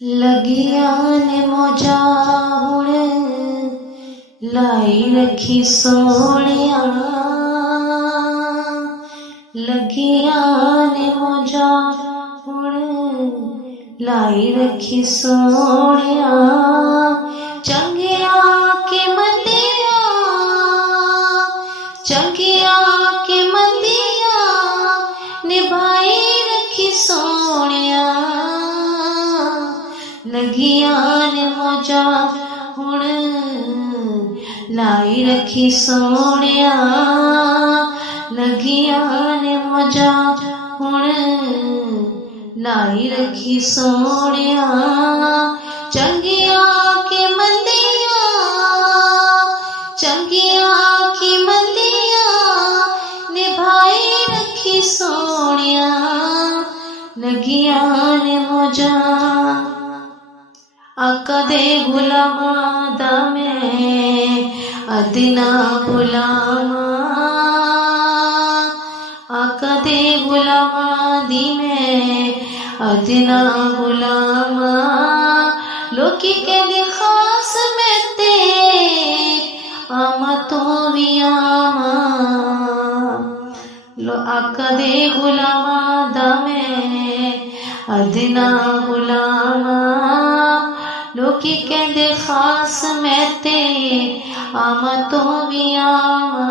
लगिया ने मौजा हुण लाई रखी सोनिया। लगिया ने मौजा हुण लाई रखी सोनिया। चंगिया के मंदिया, चंगिया के मंदिया निभाई रखी सोनिया। लगिया ने मौजा हुण लाई रखी सोनिया। लगिया ने मौजा हुण लाई रखी सोनिया। चंगिया के मंदिया, चंगिया की मंदिया निभाई रखी सोनिया। लगिया ने मौजा आका दे गुलामा दा मैं अदना गुलामा। आका दे गुलामा दी मैं अदना गुलामा। लोकी कहंदे खास मैं ते आमा तो भी आमा। आका दे गुलामा दा मैं अदना गुलामा। लोकी कहंदे खास मैं ते आमा तो भी आमा।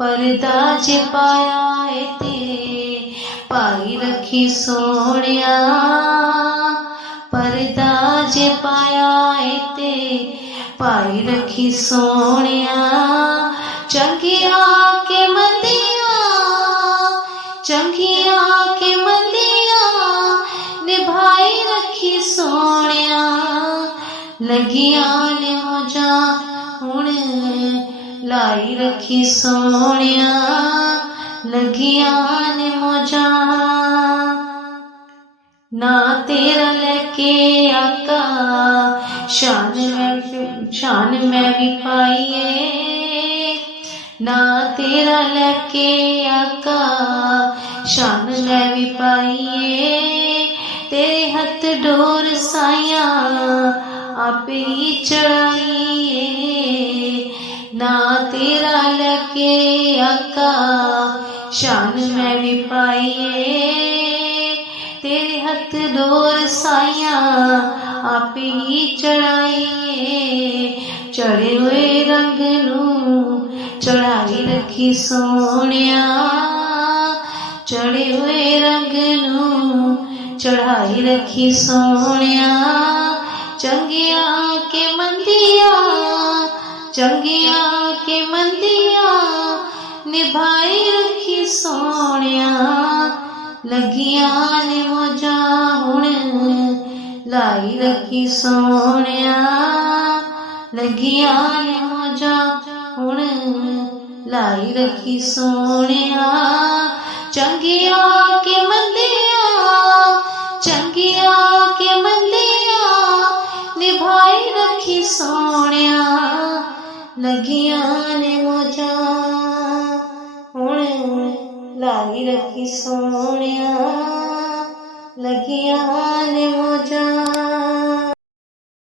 परदा जे पाया ते पाई रखी सोनिया। परदा जे पाया ते पाई रखी सोनिया। चंगिया के मंदिया, चंगिया के मंदिया निभाई रखी सोनिया। लगिया ने मौजा हुण लाई रखी सोनिया। लगिया ने मौजा ना तेरा लेके आका शान में भी पाइए। ना तेरा लेके आका शान में भी पाइए। तेरे हथ डोर साया आप ही चढ़ाइए। ना तेरा लेके आका शान में भी पाइए। तेरे हथ डोर साया आप ही चढ़ाइए। चढ़े हुए रंग नू चढ़ाई रखी सोनिया। चढ़े हुए रंग नू चढ़ाई रखी सोनिया। चंगिया के मंदिया, चंगिया के मंदिया निभाई रखी सोनिया। लगिया ने मौजा हुण लाई रखी सोनिया। लगिया ने मौजा हुण लाई रखी सोनिया। चंगिया के मंदिया, चंगिया के मंदिया निभाई रखी सोनिया। लगिया ने मौजा हुण लाई रखी सोनिया। लगिया ने मौजा।